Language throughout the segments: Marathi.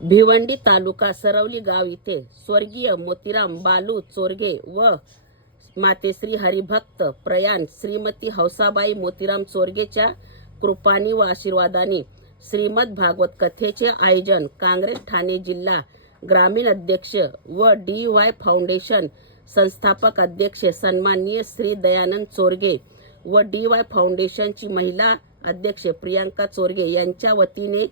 भिवंडी तालुका सरवली गाव इथे स्वर्गीय मोतीराम बालू चोरगे व मातेश्री हरिभक्त प्रयाण श्रीमती हौसाबाई मोतीराम चोरगेच्या कृपानी व आशीर्वादाने श्रीमद भागवत कथेचे आयोजन काँग्रेस ठाणे जिल्हा ग्रामीण अध्यक्ष व डी वाय फाउंडेशन संस्थापक अध्यक्ष सन्माननीय श्री दयानंद चोरगे व डी वाय फाउंडेशनची महिला अध्यक्ष प्रियांका चोरगे यांच्या वतीने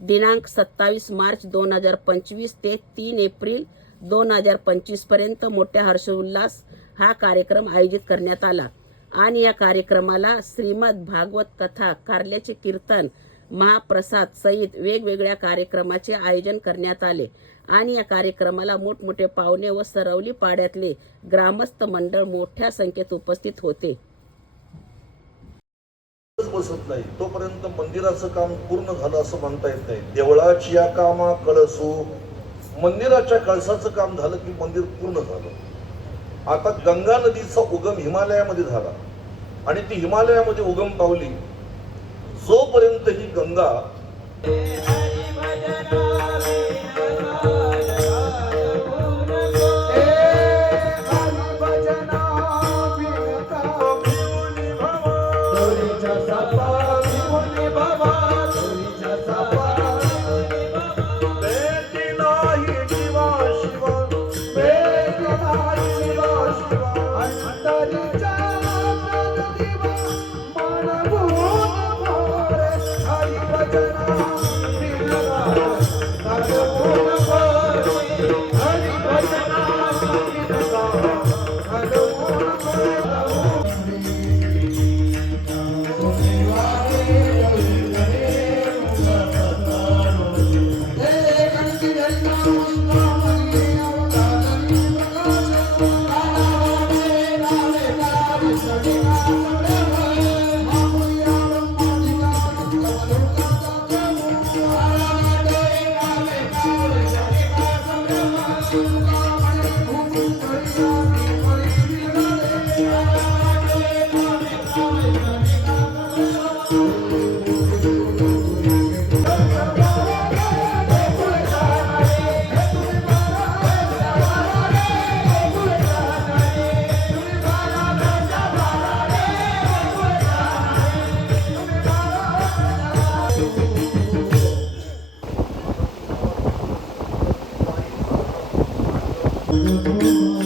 दिनांक सत्तावीस मार्च दोन हजार पंचवीस ते तीन एप्रिल दोन हजार पंचवीसपर्यंत मोठ्या हर्षोल्लास हा कार्यक्रम आयोजित करण्यात आला. आणि या कार्यक्रमाला श्रीमद भागवत कथा कारल्याचे कीर्तन महाप्रसाद सहित वेगवेगळ्या कार्यक्रमाचे आयोजन करण्यात आले. आणि या कार्यक्रमाला मोठमोठे पाहुणे व सरवली पाड्यातले ग्रामस्थ मंडळ मोठ्या संख्येत उपस्थित होते. बसत नाही. तोपर्यंत मंदिराचं काम पूर्ण झालं असं म्हणता येत नाही. देवळाची या कामा कळसू मंदिराच्या कळसाचं काम झालं की मंदिर पूर्ण झालं. आता गंगा नदीचा उगम हिमालयामध्ये झाला. आणि ती हिमालयामध्ये उगम पावली जोपर्यंत ही गंगा बेटी Senhor. दयानंद स्वर्गीय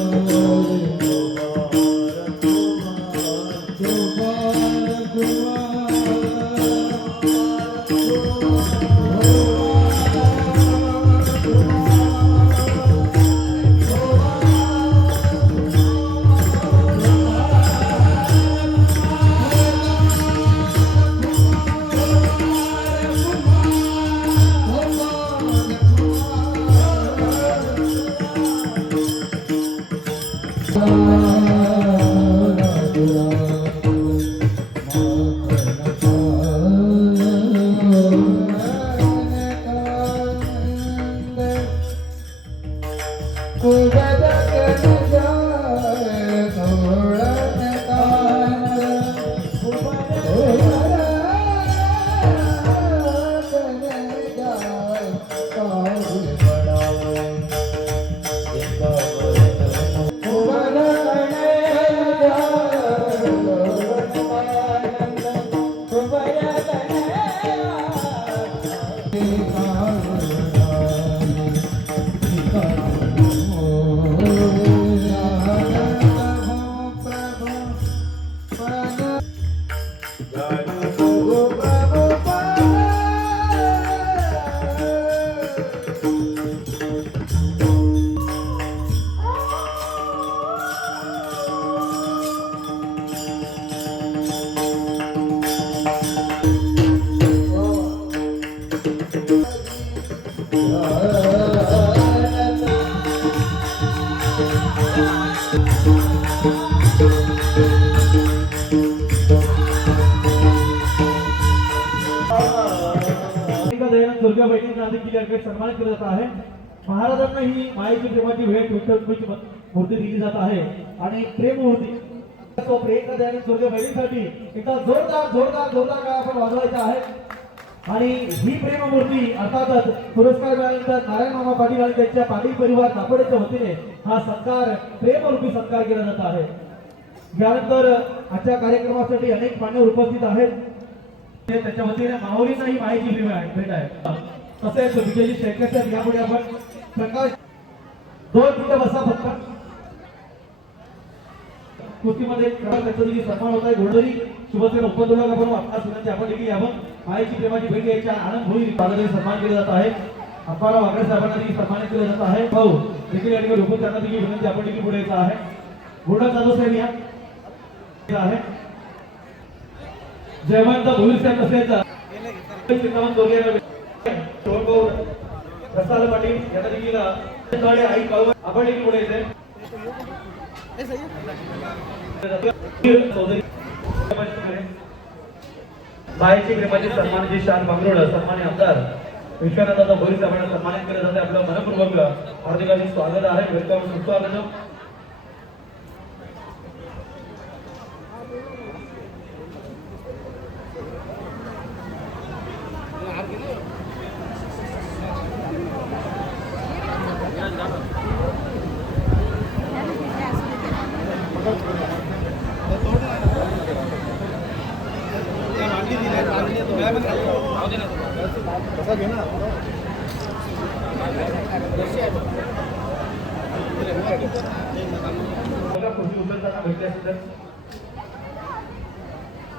बहिणींना देखील या सन्मानित केलं जात आहे. महाराजांना ही मायेची प्रेमाची भेट विठ्ठलची मूर्ती दिली जात आहे. आणि प्रेम मूर्ती तो प्रेम दयानंद स्वर्गीय बहिणीसाठी एकदा जोरदार जोरदार जोरदार काय आपण वाजवायचा आहे. आणि ही प्रेम मूर्ती अर्थातच पुरस्कार मिळाल्यानंतर नारायण मामा पाटील आणि त्यांच्या पाटील परिवार दापोडेच्या वतीने हा सत्कार प्रेमरूपी सत्कार केला जात आहे. यानंतर आजच्या कार्यक्रमासाठी अनेक मान्यवर उपस्थित आहेत. ते त्याच्या वतीने माऊलींनाही माहिती भेट आहे. तसेच विजयजी शेळके साहेब यापुढे आपण प्रकाश दोन मिनिटं बसा फक्त. कृतीमध्ये प्रकाश त्यांचा सन्मान होत आहे. घोडदरी शुभसेना उपद्रव आपण आपणास विनंती आपण देखील यावं माईची प्रेमाची भेट घ्यायची आनंद होईल पालकरी सन्मान केला जात आहे. अप्पारा वागडे साहेबांना देखील सन्मानित केलं जात आहे. भाऊ देखील या ठिकाणी उपस्थित त्यांना देखील विनंती आपण देखील पुढे आहे. घोडा जाधव साहेब या. आहे. जयवंत भोईर साहेब तसेच चिन्हावंत वगैरे प्रसाद पाटील यांना देखील आई कळवण आपण देखील पुढे येते. चौधरी बाईची सन्मानाची शान बांगरोड सन्मान्य आमदार विश्वनाथ दादा भोईर साहेबांना सन्मानित केलं जाते. आपलं मनपूर्वक हार्दिक स्वागत आहे. वेलकम सुस्वागतम.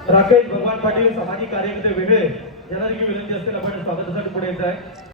राकेश भगवान पाटील सामाजिक कार्यकर्ते वेगळे यांना देखील विनंती असतील आपण स्वागतासाठी पुढे येत आहे.